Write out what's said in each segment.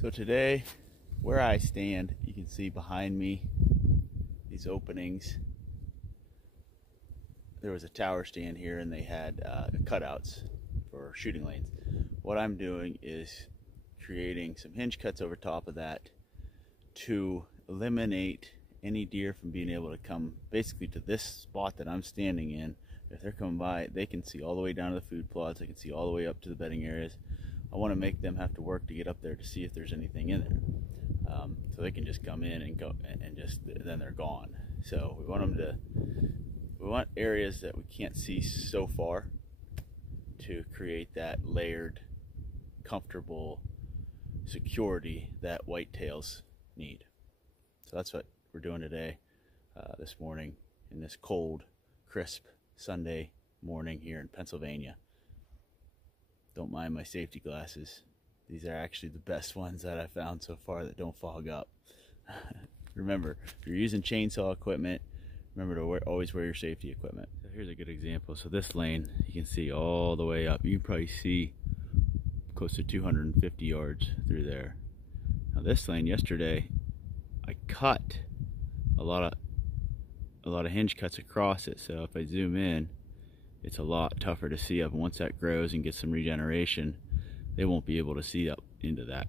So today, where I stand, you can see behind me these openings. There was a tower stand here and they had cutouts for shooting lanes. What I'm doing is creating some hinge cuts over top of that to eliminate any deer from being able to come basically to this spot that I'm standing in. If they're coming by, they can see all the way down to the food plots, they can see all the way up to the bedding areas. I want to make them have to work to get up there to see if there's anything in there. So they can just come in and go and just then they're gone. So we want areas that we can't see so far to create that layered, comfortable security that whitetails need. So that's what we're doing today, this morning, in this cold, crisp Sunday morning here in Pennsylvania. Don't mind my safety glasses. These are actually the best ones that I've found so far that don't fog up. Remember, if you're using chainsaw equipment, remember to always wear your safety equipment. So here's a good example. So this lane, you can see all the way up. You can probably see close to 250 yards through there. Now this lane, yesterday, I cut a lot of hinge cuts across it. So if I zoom in, it's a lot tougher to see up. Once that grows and gets some regeneration, they won't be able to see up into that.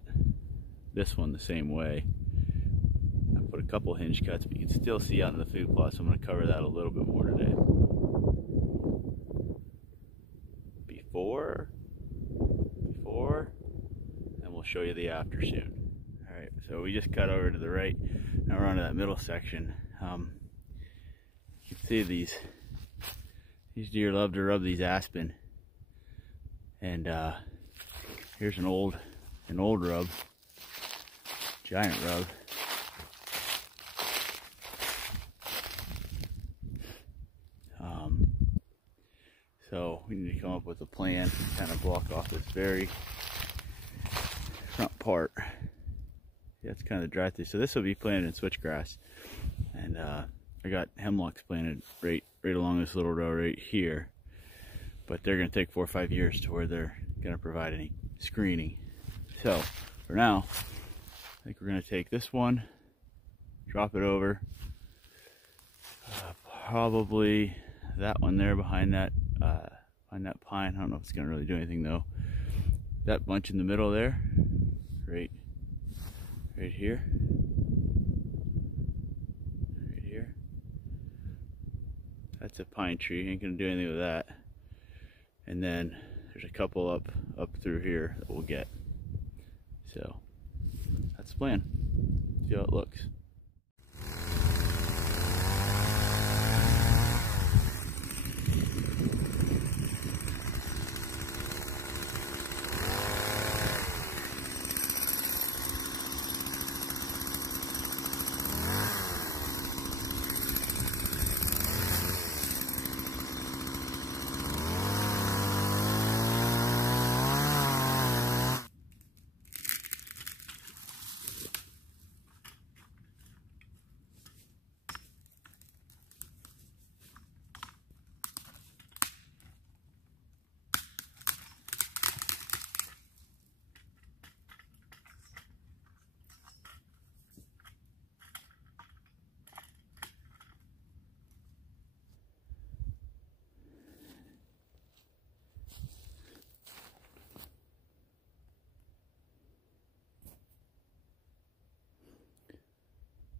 This one the same way. I put a couple hinge cuts, but you can still see out in the food plot, so I'm going to cover that a little bit more today. Before, and we'll show you the after soon. Alright, so we just cut over to the right. Now we're on to that middle section. You can see these deer love to rub these aspen, and here's an old rub, giant rub. So we need to come up with a plan to kind of block off this very front part. Yeah, it's kind of dry through. So this will be planted in switchgrass, and I got hemlocks planted right along this little row right here, but they're going to take 4 or 5 years to where they're going to provide any screening. So for now, I think we're going to take this one, drop it over, probably that one there behind that pine. I don't know if it's going to really do anything though. That bunch in the middle there, right here. That's a pine tree, ain't gonna do anything with that. And then there's a couple up through here that we'll get. So that's the plan. See how it looks.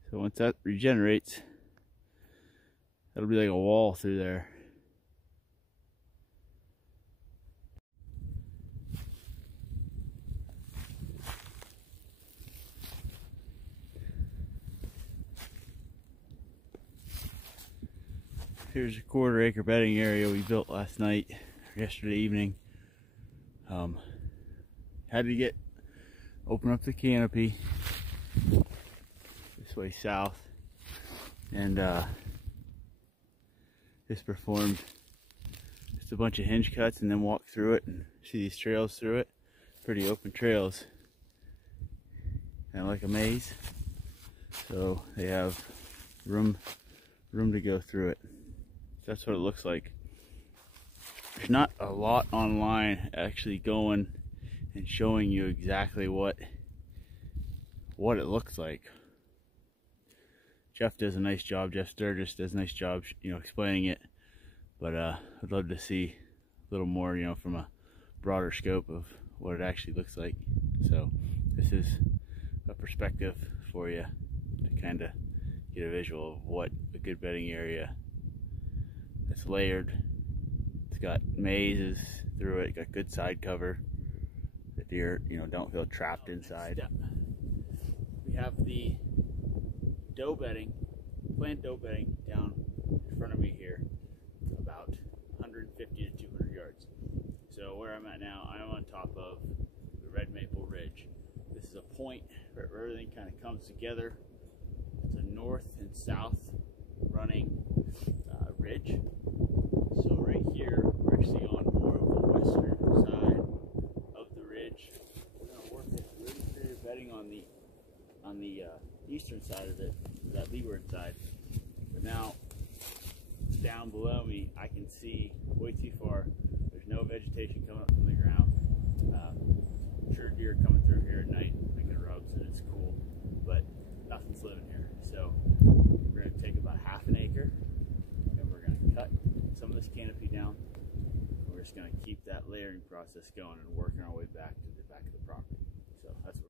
So once that regenerates, that'll be like a wall through there. Here's a 1/4 acre bedding area we built last night, or yesterday evening. Had to open up the canopy this way south, and just performed just a bunch of hinge cuts and then walk through it and see these trails through it. Pretty open trails, kind of like a maze, so they have room to go through it. That's what it looks like. There's not a lot online actually going and showing you exactly what what it looks like. Jeff does a nice job. Jeff Sturgis does a nice job, explaining it. But I'd love to see a little more, from a broader scope of what it actually looks like. So this is a perspective for you to kind of get a visual of what a good bedding area. It's layered. It's got mazes through it. Got good side cover. The deer, don't feel trapped inside. We have the doe bedding, plant doe bedding down in front of me here, about 150 to 200 yards. So where I'm at now, I'm on top of the Red Maple Ridge. This is a point where everything kind of comes together. It's a north and south running ridge. So right here, we're actually on more of the western side of the ridge. We're going to work this really creative bedding on the eastern side of it, that leeward side. But now, down below me, I can see way too far. There's no vegetation coming up from the ground. Sure, deer coming through here at night, making rubs, and it's cool, but nothing's living here. So we're going to take about half an acre, and we're going to cut some of this canopy down. And we're just going to keep that layering process going and working our way back to the back of the property. So that's what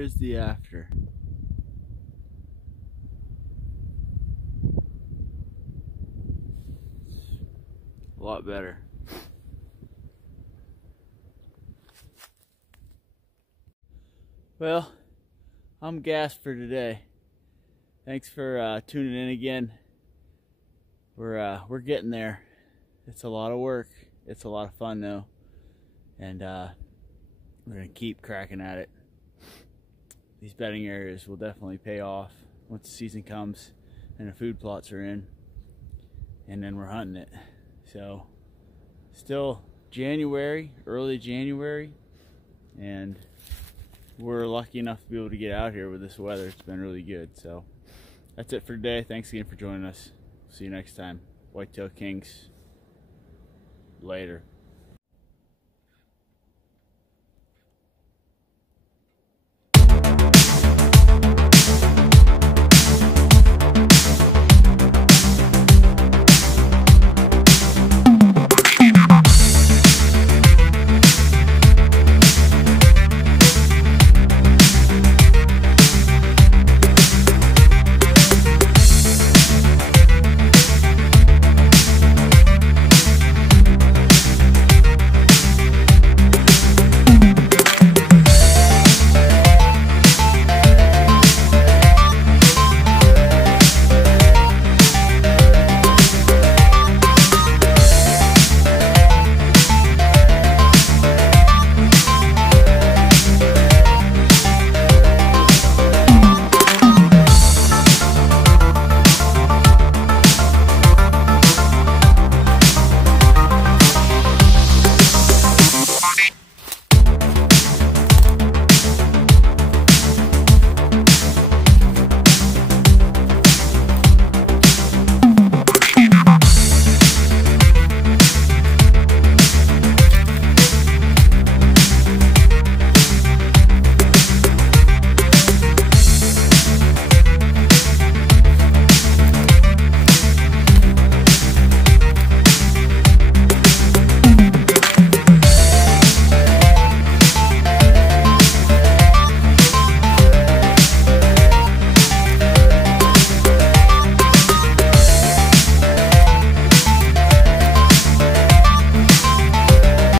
here's the after. A lot better. Well, I'm gassed for today. Thanks for tuning in again. We're getting there. It's a lot of work. It's a lot of fun though, and we're gonna keep cracking at it. These bedding areas will definitely pay off once the season comes and the food plots are in, and then we're hunting it. So still January, early January, and we're lucky enough to be able to get out here with this weather. It's been really good. So that's it for today. Thanks again for joining us. See you next time. Whitetail Kings. Later.